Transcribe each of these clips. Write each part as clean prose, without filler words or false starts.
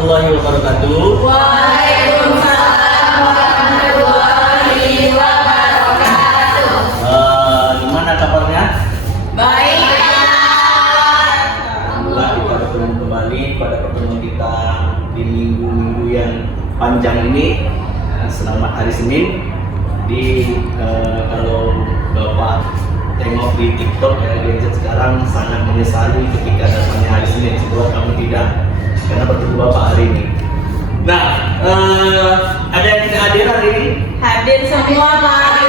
warahmatullahi wabarakatuh. Waalaikumsalam warahmatullahi wabarakatuh. Gimana kabarnya? Baik. Alhamdulillah kita bertemu kembali pada pertemuan kita di minggu-minggu yang panjang ini. Selamat hari Senin. Kalau Bapak tengok di TikTok ya, gadget sekarang sangat menyesali ketika datangnya hari Senin. Semoga kamu tidak, karena bertemu Bapak hari ini. Nah, ada yang tidak hadir hari ini? Hadir semua, Pak.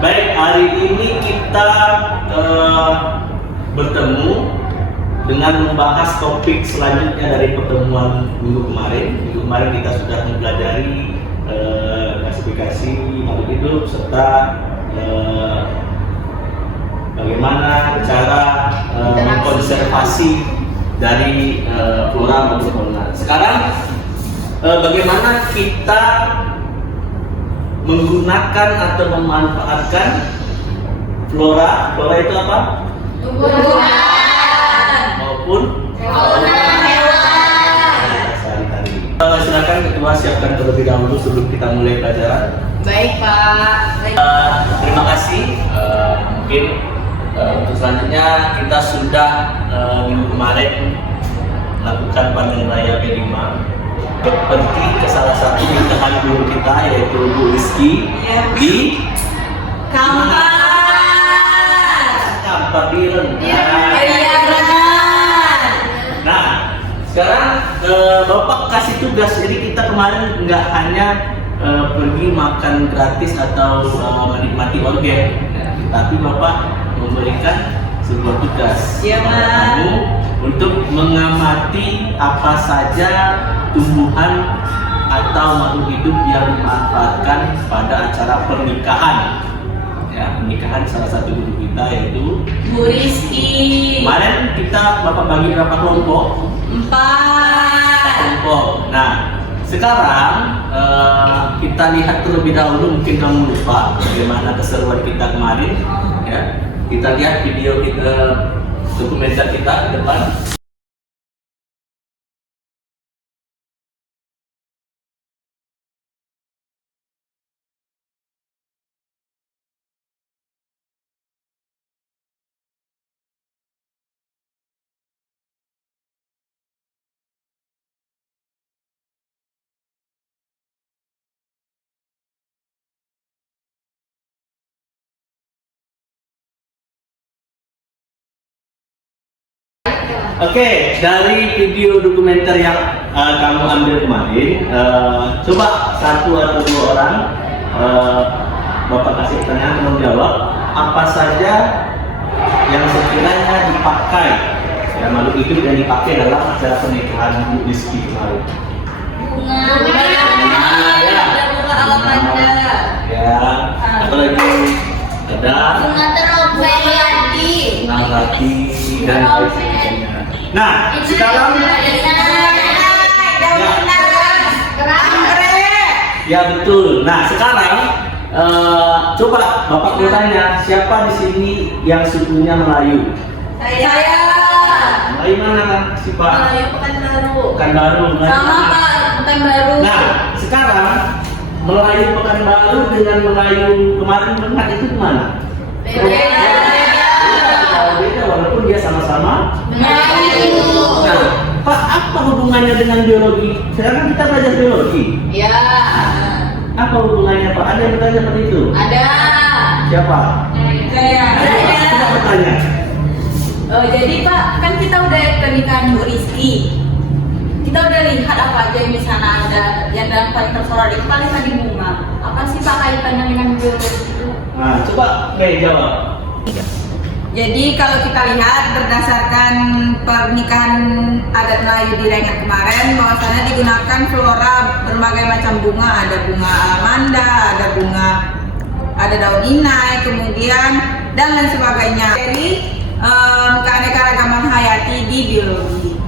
Baik, hari ini kita bertemu dengan membahas topik selanjutnya dari pertemuan minggu kemarin. Minggu kemarin kita sudah mempelajari klasifikasi makhluk hidup serta bagaimana cara mengkonservasi dari flora maupun fauna. Sekarang bagaimana kita menggunakan atau memanfaatkan flora itu apa? Tumbuhan Maupun fauna hewan. sehari-hari. Silakan Ketua siapkan terlebih dahulu sebelum kita mulai pelajaran. Baik, Pak. Baik. Terima kasih. Mungkin untuk selanjutnya kita sudah minggu kemarin melakukan panen raya B5. Pergi ke salah satu nikahan guru kita yaitu Bu Rizky di Kampar Biren. Iya, benar. Nah, sekarang Bapak kasih tugas. Jadi kita kemarin nggak hanya pergi makan gratis atau menikmati organ, tapi Bapak memberikan sebuah tugas Iya, kepada Mas. kamu untuk mengamati apa saja tumbuhan atau makhluk hidup yang dimanfaatkan pada acara pernikahan. Ya, pernikahan salah satu guru kita yaitu Bu Rizky. kemarin kita Bapak bagi berapa kelompok? 4. Kelompok. Nah, sekarang kita lihat terlebih dahulu, mungkin kamu lupa bagaimana keseruan kita kemarin. Ya, kita lihat video kita, dokumenter kita ke depan. Oke, dari video dokumenter yang kamu ambil kemarin, coba satu atau dua orang Bapak kasih pertanyaan, tolong jawab apa saja yang sekiranya dipakai, ya, makhluk hidup yang dipakai dalam acara pernikahan Bu Rizky kemarin. Bunga. Ya. Bunga alamanda. Ya, atau lagi ada Bunga terobeyadi. narasi dan lain sebagainya. Nah, sekarang ya betul. Nah, sekarang coba Bapak bertanya, siapa di sini yang sukunya Melayu? Saya. Melayu mana kan si Pak? Melayu Pekanbaru. Pekanbaru. Sama, Pak, Pekanbaru. Nah, sekarang Melayu Pekanbaru dengan Melayu kemarin itu kemana? Beda. Beda, walaupun dia sama-sama. Melayu. Nah, Pak, apa hubungannya dengan biologi? Sekarang kita belajar biologi. Ya. Apa hubungannya, Pak? Ada yang bertanya seperti itu? Ada. Siapa? Saya. Coba bertanya. Jadi Pak, kan kita udah pernikahan Bu Rizky. Kita udah lihat apa aja yang di sana ada yang dalam paling tersorat itu paling tadi bunga. Apa sih Pak kaitannya dengan biologi itu? Nah, coba Mei jawab. Jadi kalau kita lihat berdasarkan pernikahan adat Melayu di Rengat kemarin, bahwasannya digunakan flora berbagai macam bunga, ada bunga alamanda, ada daun inai, kemudian dan lain sebagainya. Jadi keanekaragaman hayati di biologi.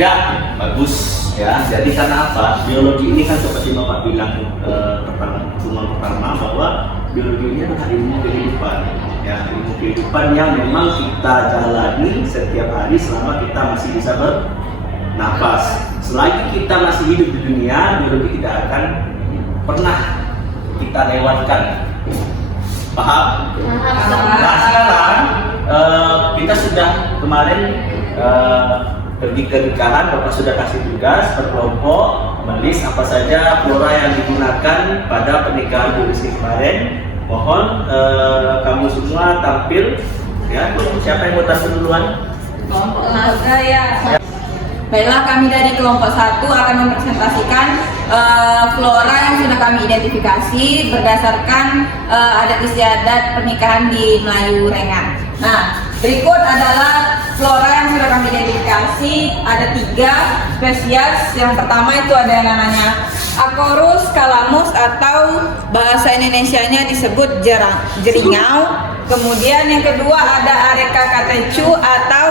Ya, bagus ya. Jadi karena apa? Biologi ini kan seperti Bapak bilang pertama bahwa biologi ini adalah ilmu kehidupan. Ya, ilmu kehidupan yang memang kita jalani setiap hari selama kita masih bisa nafas. Selagi kita masih hidup di dunia, biologi tidak akan pernah kita lewatkan. Paham? Nah sekarang kita sudah kemarin pergi ke nikahan, Bapak sudah kasih tugas per kelompok menulis apa saja flora yang digunakan pada pernikahan biologi kemarin. Mohon kamu semua tampil, ya. Siapa yang mau tampil duluan? Kelompok saya. Baiklah, kami dari kelompok 1 akan mempresentasikan flora yang sudah kami identifikasi berdasarkan adat istiadat pernikahan di Melayu Rengat. Nah, berikut adalah flora yang sudah kami identifikasi. Ada 3 spesies. Yang pertama itu ada yang namanya Acorus calamus atau bahasa Indonesianya disebut jeringau. Kemudian yang kedua ada Areca catechu atau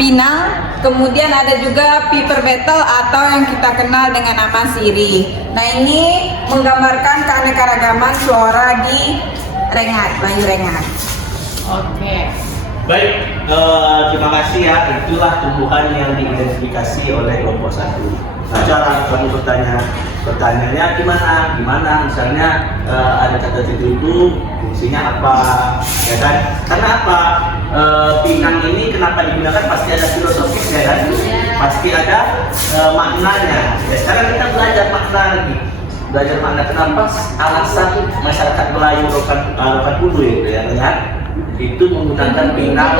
pinang. Kemudian ada juga piper beetle atau yang kita kenal dengan nama sirih. Nah, ini menggambarkan keanekaragaman flora di Rengat, Melayu Rengat. Oke. Baik, terima kasih ya. Itulah tumbuhan yang diidentifikasi oleh kelompok 1. Nah, cara kamu pertanyaannya gimana? Misalnya ada kata itu fungsinya apa, ya kan? Karena apa? Pinang ini kenapa digunakan pasti ada filosofis, ya kan? Pasti ada maknanya. Ya, sekarang kita belajar makna lagi. Belajar makna kenapa alasan masyarakat Melayu Rokan Hulu itu ya kan? Itu menggunakan pinang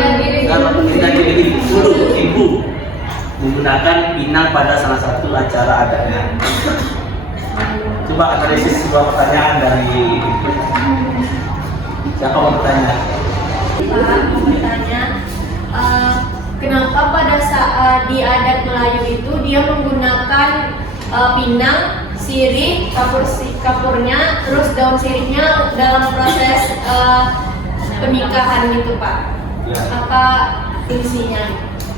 kalau meninggal diri ibu menggunakan pinang pada salah satu acara adatnya. Coba analisis sebuah pertanyaan dari siapa mau bertanya? Kenapa pada saat di adat Melayu itu dia menggunakan pinang, sirih, kapurnya, terus daun sirihnya dalam proses pernikahan gitu Pak? Ya. Apa fungsinya?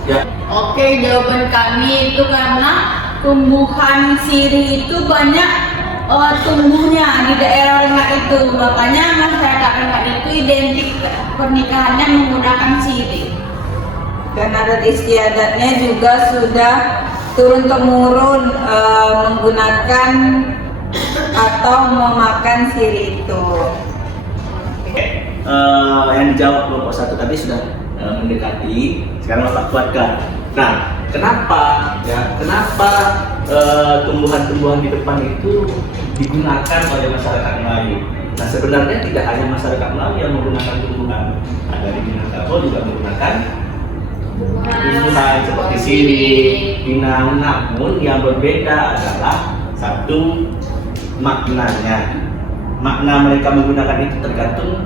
Ya. Oke, jawaban kami itu karena tumbuhan sirih itu banyak tumbuhnya di daerah Rengat itu, makanya masyarakat Rengat itu identik pernikahannya menggunakan sirih. Dan adat istiadatnya juga sudah turun temurun menggunakan atau memakan sirih itu. Yang dijawab kelompok 1 tadi sudah mendekati. Sekarang Bapak kuatkan. Nah, kenapa tumbuhan-tumbuhan di depan itu digunakan oleh masyarakat Melayu? Nah, sebenarnya tidak hanya masyarakat Melayu yang menggunakan tumbuhan. Ada di Minangkabau juga menggunakan tumbuhan seperti sirih, pinang. Namun yang berbeda adalah satu maknanya. Makna mereka menggunakan itu tergantung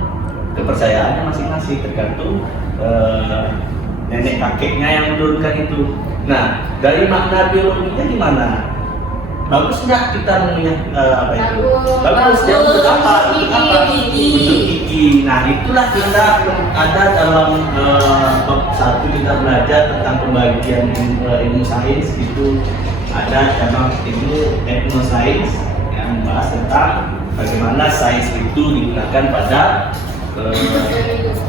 kepercayaannya masing-masing, tergantung nenek kakeknya yang menurunkan itu. Nah, dari makna biologinya gimana? Bagus nggak kita mengunyah apa itu? Bagus. Ya, untuk apa? Untuk gigi. Nah, itulah kita ada dalam bab 1 kita belajar tentang pembagian ilmu sains itu. Ada cabang ilmu etnosains yang membahas tentang bagaimana sains itu digunakan pada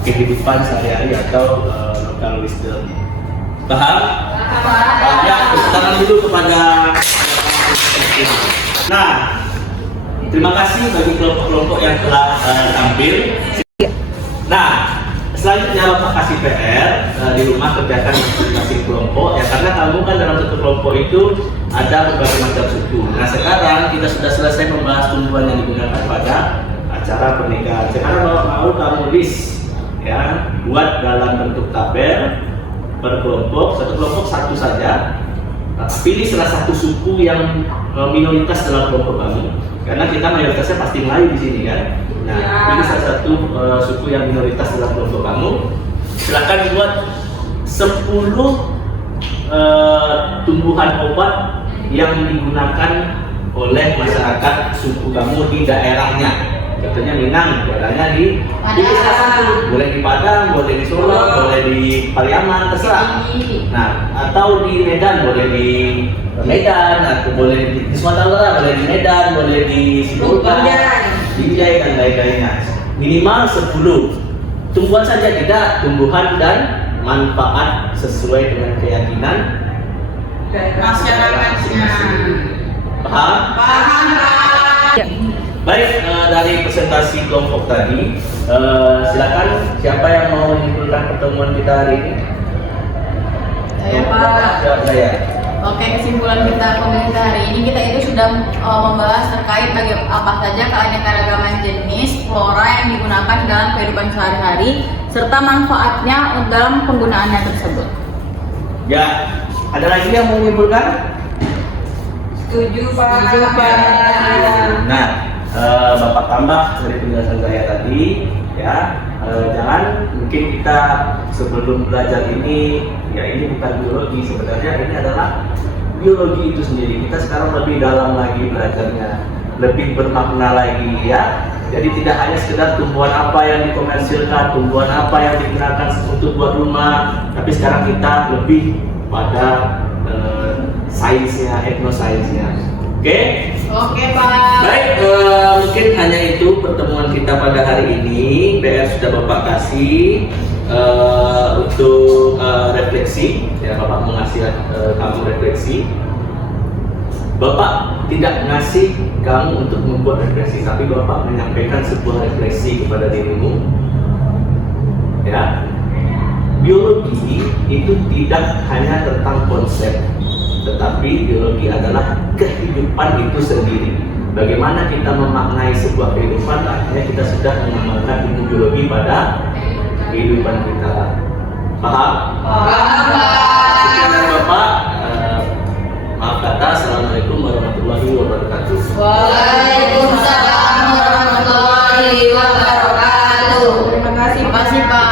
kehidupan sehari-hari atau local wisdom. Paham? Ya, tangan dulu kepada. Nah, terima kasih bagi kelompok-kelompok yang telah tampil. Nah, selanjutnya Bapak kasih PR di rumah kerjakan masing-masing kelompok ya, karena kamu kan dalam satu kelompok itu ada berbagai macam suku. Nah, sekarang kita sudah selesai membahas tumbuhan yang digunakan pada acara pernikahan. Sekarang Bapak mau kamu list ya, buat dalam bentuk tabel per kelompok, satu kelompok satu saja. Pilih salah satu suku yang minoritas dalam kelompok kamu, karena kita mayoritasnya pasti Melayu di sini kan. Nah, pilih salah satu suku yang minoritas dalam kelompok kamu. Silakan buat 10 tumbuhan obat yang digunakan oleh masyarakat suku kamu di daerahnya. Contohnya Minang, daerahnya di salah satu. Boleh di Padang, boleh di Solo, boleh di Pariaman, terserah. Nah, atau di Medan, boleh di Medan, atau boleh di Sumatera Utara, boleh di Medan, boleh di Sibolga, Binjai dan lain-lainnya. Minimal 10 tumbuhan saja, tidak tumbuhan dan manfaat sesuai dengan keyakinan masyarakatnya. Paham? Paham, Pak? Baik, dari presentasi kelompok tadi, silakan siapa yang mau menyimpulkan pertemuan kita hari ini? Saya, Pak. Saya. Oke, kesimpulan kita pemerintah hari ini kita itu sudah membahas terkait apa saja keanekaragaman jenis flora yang digunakan dalam kehidupan sehari-hari serta manfaatnya dalam penggunaannya tersebut. Ya, ada lagi yang mau menyimpulkan? Setuju, Pak. Setuju, Pak. Nah, Bapak tambah dari penjelasan saya tadi, ya, jangan mungkin kita sebelum belajar ini, ya ini bukan biologi, sebenarnya ini adalah biologi itu sendiri. Kita sekarang lebih dalam lagi belajarnya, lebih bermakna lagi, ya. Jadi tidak hanya sekedar tumbuhan apa yang dikomersilkan, tumbuhan apa yang digunakan untuk buat rumah, tapi sekarang kita lebih pada sainsnya, etnosainsnya. Oke? Oke, Pak. Baik, mungkin hanya itu pertemuan kita pada hari ini. PR sudah Bapak kasih untuk refleksi, ya Bapak mengasih kamu refleksi. Bapak tidak ngasih kamu untuk membuat refleksi, tapi Bapak menyampaikan sebuah refleksi kepada dirimu. Ya, biologi itu tidak hanya tentang konsep, tetapi biologi adalah kehidupan itu sendiri. Bagaimana kita memaknai sebuah kehidupan, artinya kita sudah mengamalkan ilmu biologi pada kehidupan kita. Paham? Paham, Pak. Sekian dari Bapak. Maaf kata, Assalamualaikum warahmatullahi wabarakatuh. Waalaikumsalam warahmatullahi wabarakatuh. Terima kasih, Terima kasih, Pak.